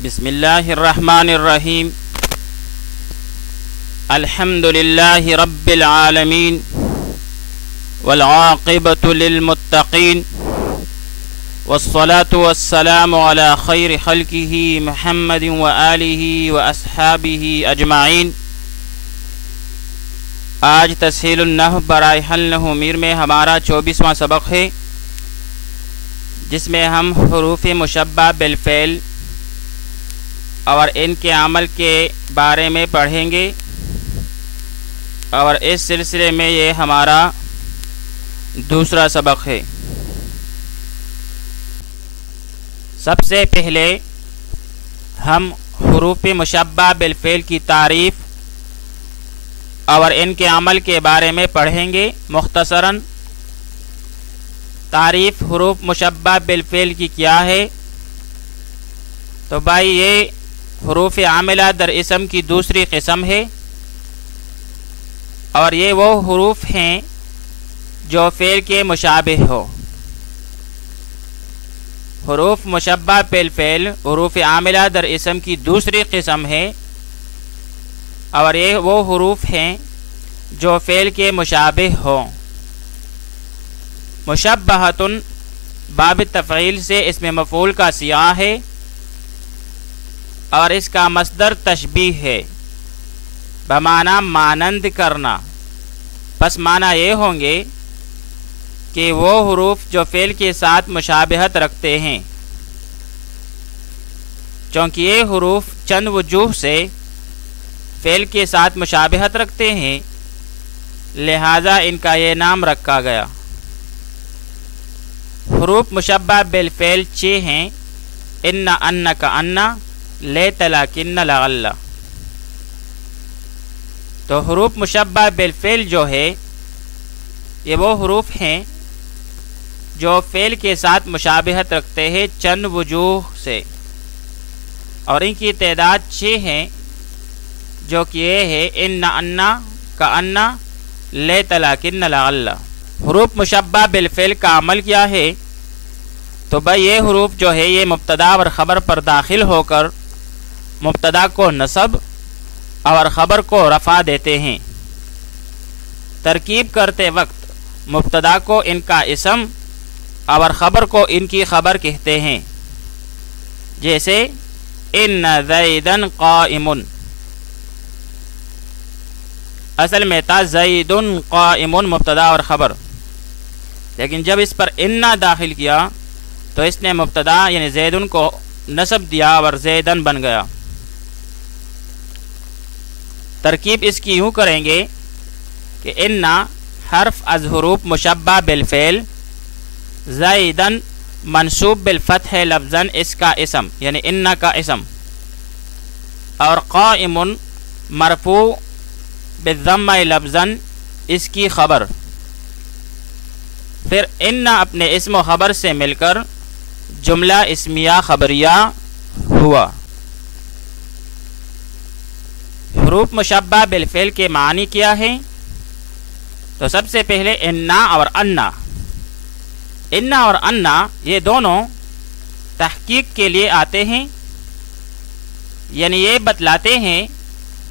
بسم اللہ الرحمن الرحیم الحمد للہ رب العالمین والعاقبۃ للمتقین والصلاة والسلام علی خیر خلقہ محمد وآلہ واصحابہ اجمعین۔ آج تسہیل النحو برائے حل نحو میر میں ہمارا 24واں سبق ہے، جس میں ہم حروف مشبہ بالفعل اور ان کے عمل کے بارے میں پڑھیں گے، اور اس سلسلے میں یہ ہمارا دوسرا سبق ہے۔ سب سے پہلے ہم حروف مشبہ بالفعل کی تعریف اور ان کے عمل کے بارے میں پڑھیں گے۔ مختصراً تعریف حروف مشبہ بالفعل کی کیا ہے؟ تو بھائی یہ حروف عاملہ در اسم کی دوسری قسم ہے، اور یہ وہ حروف ہیں جو فعل کے مشابہ ہو۔ حروف مشبہ بالفعل حروف عاملہ در اسم کی دوسری قسم ہے، اور یہ وہ حروف ہیں جو فعل کے مشابہ ہوں۔ مشبہۃن باب تفعیل سے اس میں مفعول کا صیغہ ہے، اور اس کا مصدر تشبیہ ہے، بمعنی مانند کرنا۔ پس معنی یہ ہوں گے کہ وہ حروف جو فعل کے ساتھ مشابہت رکھتے ہیں، چونکہ یہ حروف چند وجوہ سے فعل کے ساتھ مشابہت رکھتے ہیں، لہذا ان کا یہ نام رکھا گیا۔ حروف مشبہ بالفعل 6 ہیں: ان، انک، انا، لیت، لکن، لعل۔ تو حروف مشبہ بالفعل جو ہے یہ وہ حروف ہیں جو فعل کے ساتھ مشابہت رکھتے ہیں چند وجوہ سے، اور ان کی تعداد 6 ہیں، جو کہ یہ ہے: ان، انا، کانا، لیت، لکن، لعل۔ حروف مشبہ بالفعل کا عمل کیا ہے؟ تو بھائی یہ حروف جو ہے یہ مبتدا اور خبر پر داخل ہو کر مبتدا کو نصب اور خبر کو رفع دیتے ہیں۔ ترکیب کرتے وقت مبتدا کو ان کا اسم اور خبر کو ان کی خبر کہتے ہیں، جیسے ان زیدن قائم، اصل میں تھا زیدن قائم مبتدا اور خبر، لیکن جب اس پر انا داخل کیا تو اس نے مبتدا یعنی زیدن کو نصب دیا اور زیدن بن گیا۔ ترکیب اس کی یوں کریں گے کہ انا حرف از حروف مشبہ بالفعل، زیدن منصوب بالفتح لفظاً اس کا اسم یعنی انا کا اسم، اور قائم مرفوع بالضمہ لفظاً اس کی خبر۔ پھر انا اپنے اسم و خبر سے مل کر جملہ اسمیہ خبریہ ہوا۔ حروف مشبہ بالفعل کے معنی کیا ہیں؟ تو سب سے پہلے انا اور انا۔ انا اور انا یہ دونوں تحقیق کے لیے آتے ہیں، یعنی یہ بتلاتے ہیں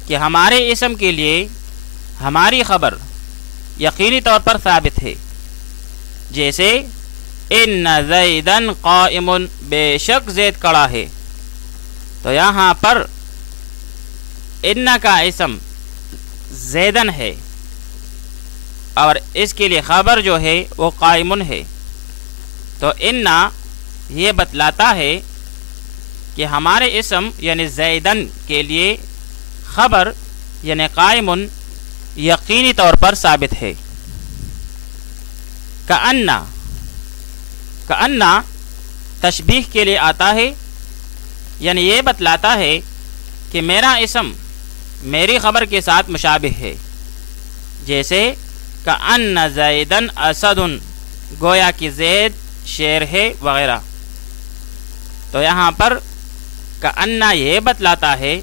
کہ ہمارے اسم کے لیے ہماری خبر یقینی طور پر ثابت ہے، جیسے ان زیدن قائم، بے شک زید کھڑا ہے۔ تو یہاں پر ان کا اسم زیدن ہے، اور اس کے لیے خبر جو ہے وہ قائم ہے۔ تو ان یہ بتلاتا ہے کہ ہمارے اسم یعنی زیدن کے لیے خبر یعنی قائم یقینی طور پر ثابت ہے۔ کأنا، کأنا تشبیہ کے لیے آتا ہے، یعنی یہ بتلاتا ہے کہ میرا اسم میری خبر کے ساتھ مشابہ ہے، جیسے کأن زیدن اسد، گویا کہ زید شیر ہے وغیرہ۔ تو یہاں پر کأن یہ بتلاتا ہے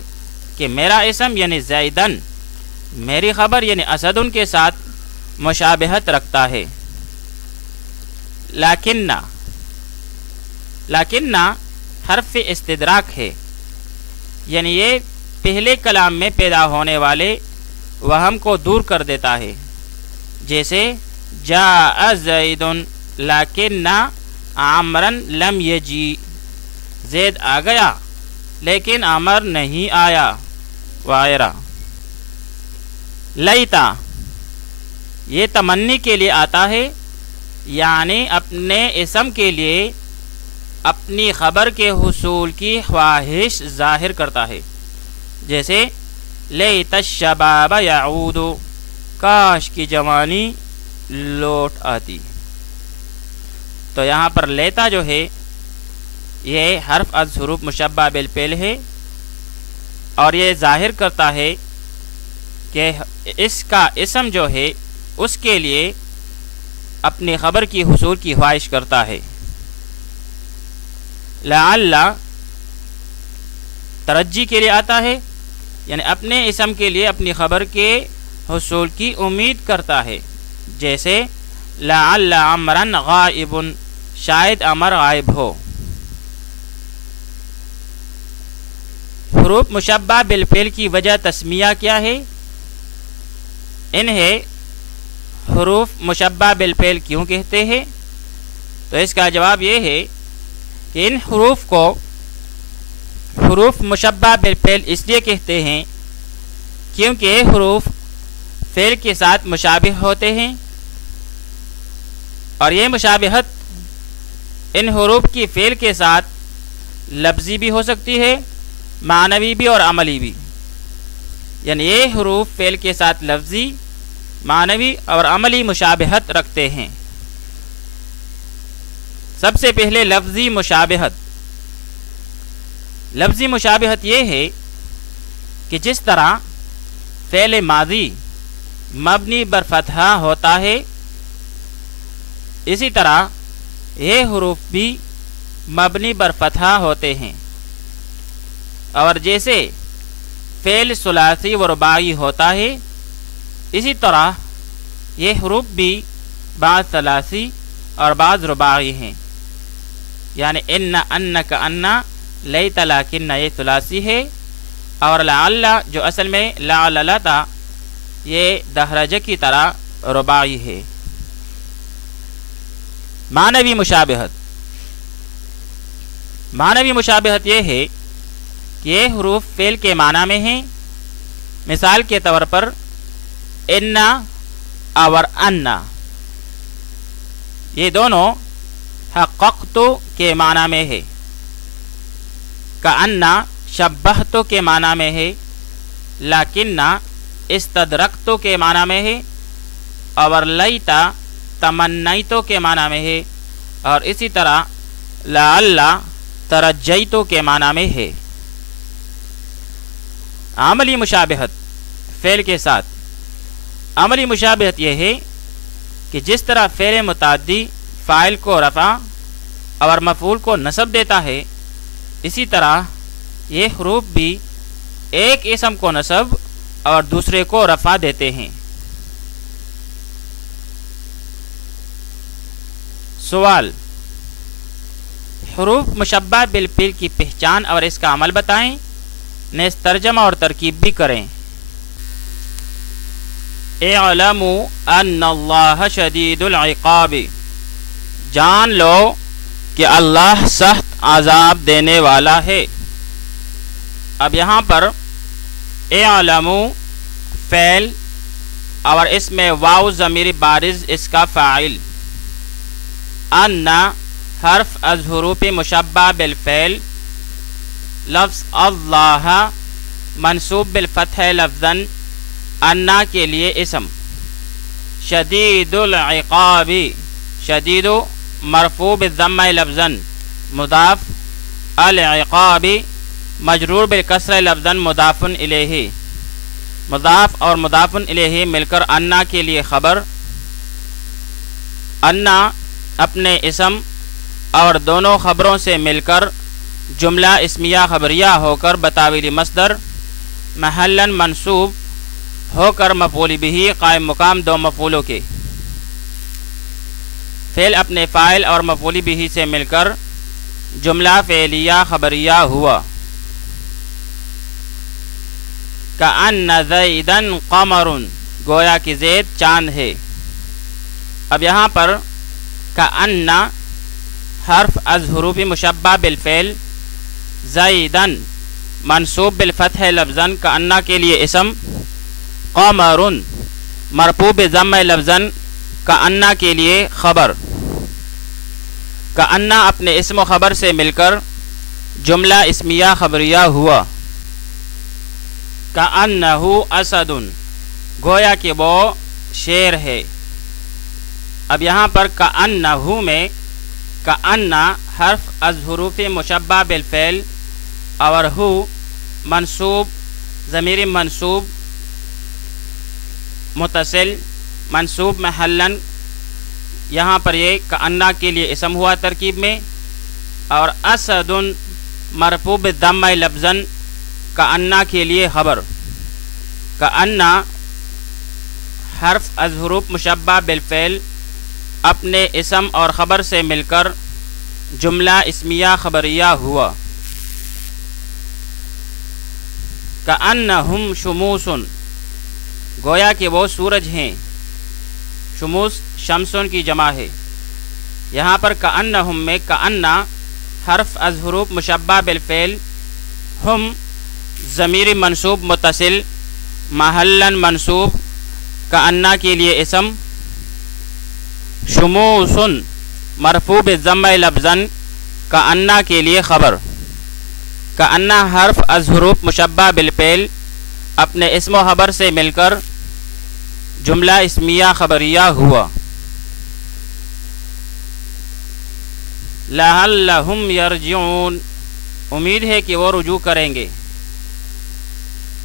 کہ میرا اسم یعنی زیدن میری خبر یعنی اسد کے ساتھ مشابہت رکھتا ہے۔ لیکن حرف استدراک ہے، یعنی یہ پہلے کلام میں پیدا ہونے والے وہم کو دور کر دیتا ہے، جیسے جاء زید لیکن عمرا لم یجی، زید آ گیا لیکن عمر نہیں آیا وغیرہ۔ لیتا یہ تمنی کے لیے آتا ہے، یعنی اپنے اسم کے لیے اپنی خبر کے حصول کی خواہش ظاہر کرتا ہے، جیسے لیت الشباب یعود، کاش کی جوانی لوٹ آتی۔ تو یہاں پر لیتا جو ہے یہ حرف از حروف مشبہ بالفعل ہے، اور یہ ظاہر کرتا ہے کہ اس کا اسم جو ہے اس کے لیے اپنی خبر کی حصول کی خواہش کرتا ہے۔ لعل ترجی کے لیے آتا ہے، یعنی اپنے اسم کے لیے اپنی خبر کے حصول کی امید کرتا ہے، جیسے لعل عمرا غائب، شاید عمر غائب ہو۔ حروف مشبہ بالفعل کی وجہ تسمیہ کیا ہے؟ انہیں حروف مشبہ بالفعل کیوں کہتے ہیں؟ تو اس کا جواب یہ ہے کہ ان حروف کو حروف مشبہ بالفعل اس لیے کہتے ہیں کیونکہ یہ حروف فعل کے ساتھ مشابہ ہوتے ہیں، اور یہ مشابہت ان حروف کی فعل کے ساتھ لفظی بھی ہو سکتی ہے، معنوی بھی اور عملی بھی، یعنی یہ حروف فعل کے ساتھ لفظی، معنوی اور عملی مشابہت رکھتے ہیں۔ سب سے پہلے لفظی مشابہت۔ لفظی مشابہت یہ ہے کہ جس طرح فعل ماضی مبنی بر فتحہ ہوتا ہے، اسی طرح یہ حروف بھی مبنی بر فتحہ ہوتے ہیں، اور جیسے فعل ثلاثی و رباعی ہوتا ہے اسی طرح یہ حروف بھی بعض ثلاثی اور بعض رباعی ہیں، یعنی ان، انک، انا، لیت، لیکن یہ ثلاثی ہے، اور لعل جو اصل میں لعل تھا یہ دہرجہ کی طرح رباعی ہے۔ معنوی مشابہت۔ معنوی مشابہت یہ ہے کہ یہ حروف فعل کے معنی میں ہیں، مثال کے طور پر انا اور انا، یہ دونوں حققت کے معنی میں ہے، کأنا شبہت کے معنی میں ہے، لیکن استدرکت کے معنی میں ہے، اور لیتا تمنیت کے معنی میں ہے، اور اسی طرح لعل ترجیت کے معنی میں ہے۔ عملی مشابہت فعل کے ساتھ۔ عملی مشابہت یہ ہے کہ جس طرح فعل متعدی فاعل کو رفع اور مفعول کو نصب دیتا ہے، اسی طرح یہ حروف بھی ایک اسم کو نصب اور دوسرے کو رفع دیتے ہیں۔ سوال: حروف مشبہ بالفعل کی پہچان اور اس کا عمل بتائیں، نیز ترجمہ اور ترکیب بھی کریں۔ اعلموا ان اللہ شدید العقاب، جان لو کہ اللہ سخت عذاب دینے والا ہے۔ اب یہاں پر اعلموا فعل اور اس میں واو ضمیر بارز اس کا فاعل، ان حرف از حروف مشبہ بالفعل، لفظ اللہ منصوب بالفتح لفظاً، انا کے لیے اسم، شدید العقاب، شدید مرفوع بالضمہ لفظاً مضاف، العقاب مجرور بالکسر لفظاً مضاف الیہ، مضاف اور مضاف الیہ مل کر انا کے لیے خبر۔ انا اپنے اسم اور دونوں خبروں سے مل کر جملہ اسمیہ خبریہ ہو کر بتاویل مصدر، محلاً منصوب ہو کر مفعول بہ قائم مقام دو مفعولوں کے، فعل اپنے فاعل اور مفعول بہ سے مل کر جملہ فعلیہ خبریہ ہوا۔ کأن زیدن قمر، گویا کہ زید چاند ہے۔ اب یہاں پر کأن حرف از حروف مشبہ بالفعل، زیدن منصوب بالفتح لفظاً کأن کے لیے اسم، قمر مرفوع بضم لفظاً کأن کے لیے خبر۔ کأن اپنے اسم و خبر سے مل کر جملہ اسمیہ خبریہ ہوا۔ کأنہ اسد، گویا کہ وہ شیر ہے۔ اب یہاں پر کأنہ میں کأن حرف از حروف مشبہ بالفعل اور ہو منصوب، ضمیر منصوب متصل منصوب محلاً، یہاں پر یہ کأن کے لیے اسم ہوا ترکیب میں، اور اسد مرفوع بالضم لفظاً کأن کے لیے خبر۔ کأن حرف از حروف مشبہ بالفعل اپنے اسم اور خبر سے مل کر جملہ اسمیہ خبریہ ہوا۔ کأنہم شموس، گویا کہ وہ سورج ہیں۔ شموس شمسن کی جمع ہے۔ یہاں پر کأنہم میں کأن حرف از حروف مشبہ بالفعل، ہم ضمیر منصوب متصل محلاً منصوب کأن کے لیے اسم، شموس مرفوع بالضم لفظاً کأن کے لیے خبر۔ کأن حرف از حروف مشبہ بالفعل اپنے اسم و خبر سے مل کر جملہ اسمیہ خبریہ ہوا۔ لعلہم یرجعون، امید ہے کہ وہ رجوع کریں گے،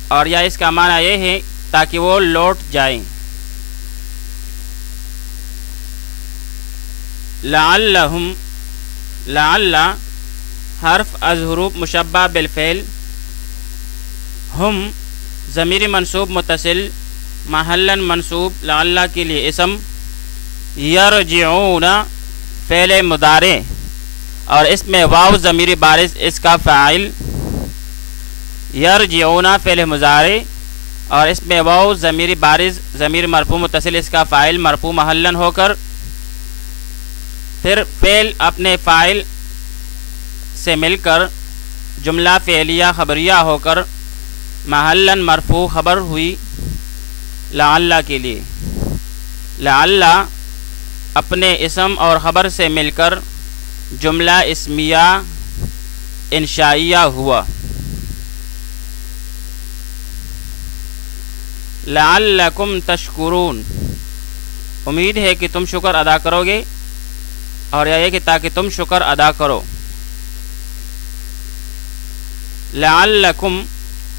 اور یا اس کا معنی یہ ہے تاکہ وہ لوٹ جائیں۔ لعلہم، لعل حرف از حروف مشبہ بالفعل، ہم ضمیر منصوب متصل محلاً منصوب لعل کے لیے اسم، یرجعون فعل مضارع اور اس میں واو ضمیر بارز اس کا فاعل، یرجعون فعل مضارع اور اس میں واو ضمیر بارز ضمیر مرفوع متصل اس کا فاعل مرفوع محلاً ہو کر پھر فعل اپنے فاعل سے مل کر جملہ فعلیہ خبریہ ہو کر محلاً مرفوع خبر ہوئی لعل کے لیے۔ لعل اپنے اسم اور خبر سے مل کر جملہ اسمیہ انشائیہ ہوا۔ لعلکم تشکرون، امید ہے کہ تم شکر ادا کرو گے، اور یہ کہ تاکہ تم شکر ادا کرو۔ لعلکم،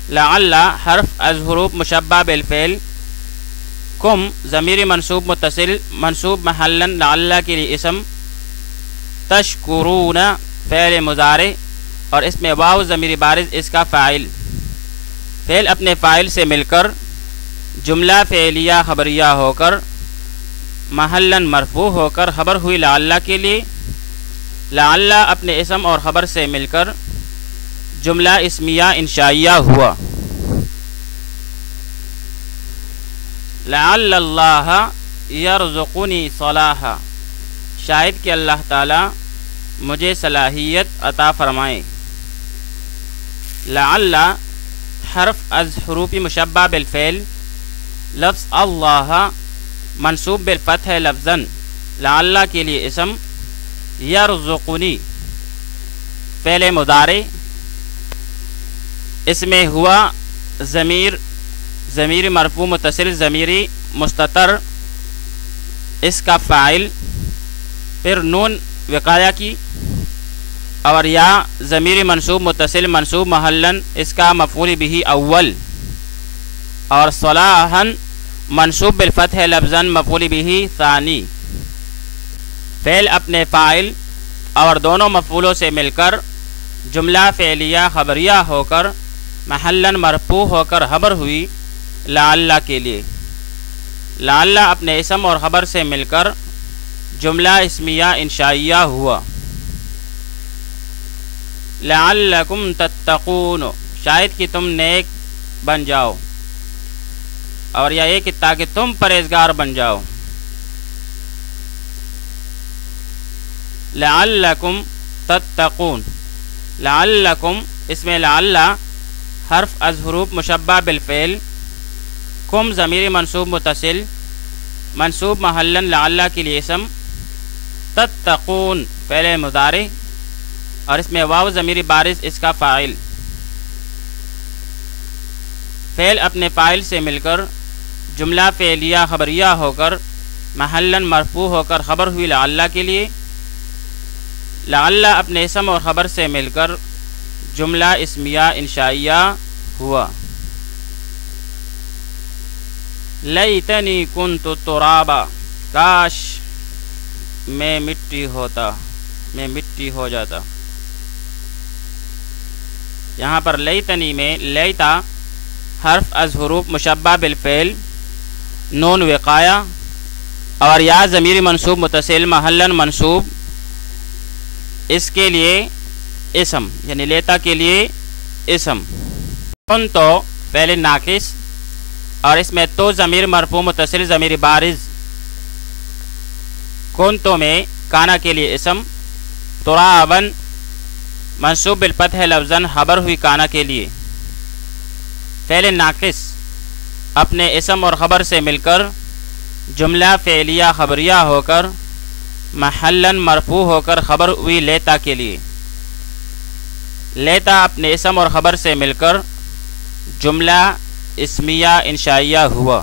لعل حرف از حروف مشبہ بالفعل، کم ضمیر منصوب متصل منصوب محلاً لعل کے لیے اسم، تشکرون فعل مضارع اور اس میں واو ضمیر بارز اس کا فاعل، فعل اپنے فاعل سے مل کر جملہ فعلیہ خبریہ ہو کر محلاً مرفوع ہو کر خبر ہوئی لعل کے لیے۔ لعل اپنے اسم اور خبر سے مل کر جملہ اسمیہ انشائیہ ہوا۔ لعل اللہ یرزقنی صلاحا، شاید کہ اللہ تعالی مجھے صلاحیت عطا فرمائے۔ لعل حرف از حروف مشبہ بالفعل، لفظ اللہ منصوب بالفتح لفظاً لعل کے لیے اسم، یرزقنی فعل مضارع اس میں ہوا ضمیر مرفوع متصل ضمیری مستتر اس کا فاعل، پھر نون وقایہ کی اور یا ضمیر منصوب متصل منصوب محلاً اس کا مفعول بہ اول، اور صلاحاً منصوب بالفتح لفظاً مفعول بہ ثانی، فعل اپنے فاعل اور دونوں مفعولوں سے مل کر جملہ فعلیہ خبریہ ہو کر محلاً مرفوع ہو کر خبر ہوئی لعل کے لیے۔ لعل اپنے اسم اور خبر سے مل کر جملہ اسمیہ انشائیہ ہوا۔ لعلکم تتقون، شاید کہ تم نیک بن جاؤ، اور یا یہ کہ تاکہ تم پرہیزگار بن جاؤ۔ لعلکم تتقون، لعلکم اس میں لعل حرف از حروف مشبہ بالفعل، کم ضمیر منصوب متصل، منصوب محلاً لعل کے لیے اسم، تتقون فعل مضارع، اور اس میں واو ضمیر بارز اس کا فاعل۔ فعل اپنے فاعل سے مل کر جملہ فعلیہ خبریہ ہو کر محلاً مرفوع ہو کر خبر ہوئی لعل کے لیے، لعل اپنے اسم اور خبر سے مل کر جملہ اسمیہ انشائیہ ہوا۔ لیتنی کنت ترابا، کاش میں مٹی ہوتا، میں مٹی ہو جاتا۔ یہاں پر لیتنی میں لیتا حرف از حروف مشبہ بالفعل، نون وقایہ، اور یا ضمیر منصوب متصل محلاً منصوب، اس کے لیے اسم یعنی لیتا کے لیے اسم، کنتو فعل ناقص، اور اس میں تو ضمیر مرفوع متصل ضمیر بارز، کنتو میں کانا کے لیے اسم، ترابن منصوب بالفتح لفظاً خبر ہوئی کانا کے لیے۔ فعل ناقص اپنے اسم اور خبر سے مل کر جملہ فعلیہ خبریہ ہو کر محلاً مرفوع ہو کر خبر ہوئی لیتا کے لیے۔ لیتا اپنے اسم اور خبر سے مل کر جملہ اسمیہ انشائیہ ہوا۔